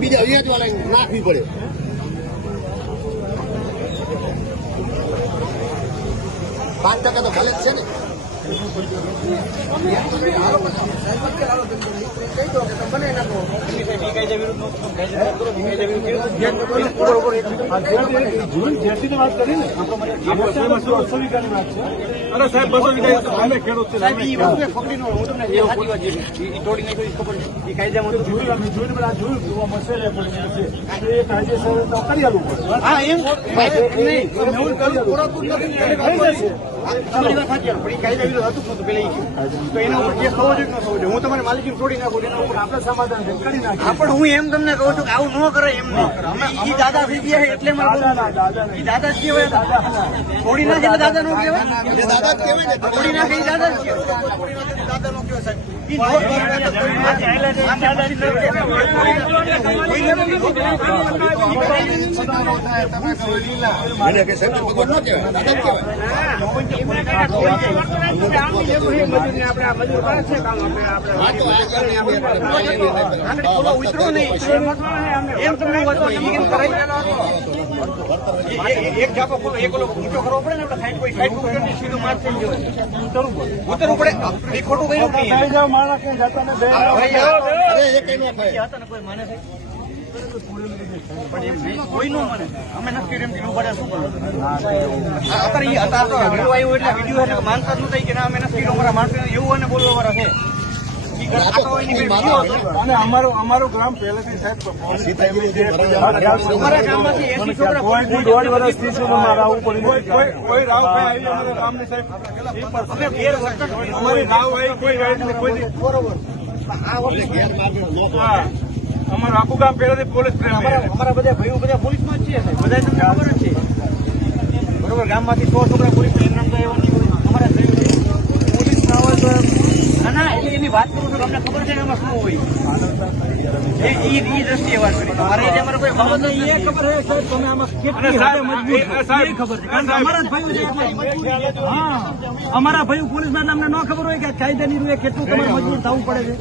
બીજા વ્યાજ વાળા નાખવી પડે. $5 તો ભલે જ છે ને. હું તમારે માલિકી તોડી નાખું એના ઉપર આપણે સમાધાન કરી નાખીએ. પણ હું એમ તમને કહું છું કે આવું ન કરે એમ નહીં. ઈ દાદા થઈ ગયા એટલે ઈ દાદા જ કહેવાય. તોડી નાખે એટલે દાદા નો કહેવાય. દાદા જ કહેવાય ને. તોડી નાખે એ દાદા જ કહેવાય. દાદા નો કહેવાય સાહેબ. એક જાપો એક ઊંચો કરવો પડે ને આપણે કોઈ સાઈડ સીધો માર થઈ ગયો ઉતરવું પડે. એ ખોટું કઈ કોઈ નો મને અમે નથી એમ કીધું પડે શું કરો વિડીયો માનતા જ નથી કે ના અમે નથી અમારા માણસો એવું અને બોલવા વાળા છે. અને અમારું ગ્રામ પહેલેથી સાહેબ અમારા ગામમાંથી 80 છોકરા કોઈ 1.5 વર્ષથી છે આવવું પડે. કોઈ રાવ ભાઈ અમારા ગામની સાહેબ અમે ઘેર વર્તન અમારી રાવ આવી કોઈ ગાડી કોઈ બરોબર. આ વખતે અમારું આખું ગામ પહેલેથી પોલીસ અમારા બધા ભાઈઓ બધા પોલીસમાં જ છે બધા તમને ખબર જ છે બરોબર. ગામમાંથી 100 છોકરા પોલીસ એમ નામ તો એવો નહીં હોય. અમારા પોલીસ ના હોય તો ના એટલે એની વાત કરું છું તમને ખબર છે ને એમાં શું હોય એ દ્રષ્ટિએ વાત કરી. મારે એટલે અમારે કોઈ બાબત એ ખબર છે સાહેબ તમે આમાં કેટલી મજબૂત ખબર છે કારણ કે અમારા જ ભાઈઓ છે. હા અમારા ભાઈઓ પોલીસમાં અમને ન ખબર હોય કે કાયદાની રૂએ કેટલું તમારે મજબૂત થવું પડે છે.